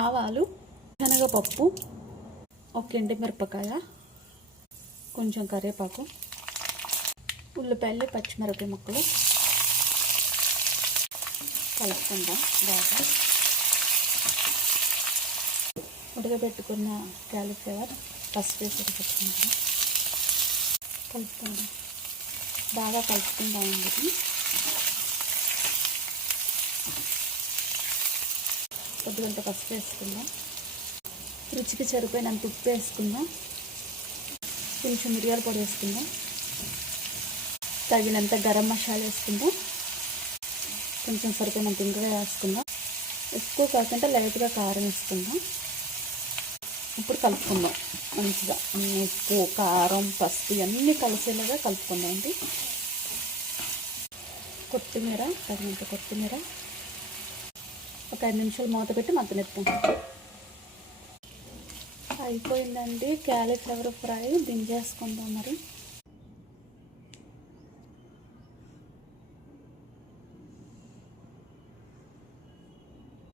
ఆవాలు, శనగపప్పు, ఒక ఎండుమిరపకాయ, కొంచెం కరివేపాకు, ఉల్లిపాయలు, పచ్చిమిరపకాయ ముక్కలు కలుపుకుందాం. బాగా ఉడకబెట్టుకున్న క్యాలీఫ్లవర్ పసుపు వేసి ఉడకబెట్టుకుందాం. కలుపుకుందాం, బాగా కలుపుకుందామండి. కొద్దిగంత పసుపు వేసుకుందాం. రుచికి సరిపోయినంత ఉప్పు వేసుకుందాం. కొంచెం మిరియాల పొడి వేసుకుందాం. తగినంత గరం మసాలా వేసుకుందాం. కొంచెం సరిపోయినంత ఇంగువ వేసుకుందాం. ఎక్కువ కాకుండా లైట్గా కారం వేసుకుందాం. ఇప్పుడు కలుపుకుందాం మంచిగా. ఉప్పు, కారం, పసుపు అన్నీ కలిసేలాగా కలుపుకుందాం అండి. కొత్తిమీర, తగినంత కొత్తిమీర, ఒక 5 నిమిషాలు మూత పెట్టి మగ్గనిద్దాం. అయిపోయిందండి క్యాలీఫ్లవర్ ఫ్రై. దించేసుకుందాం మరి.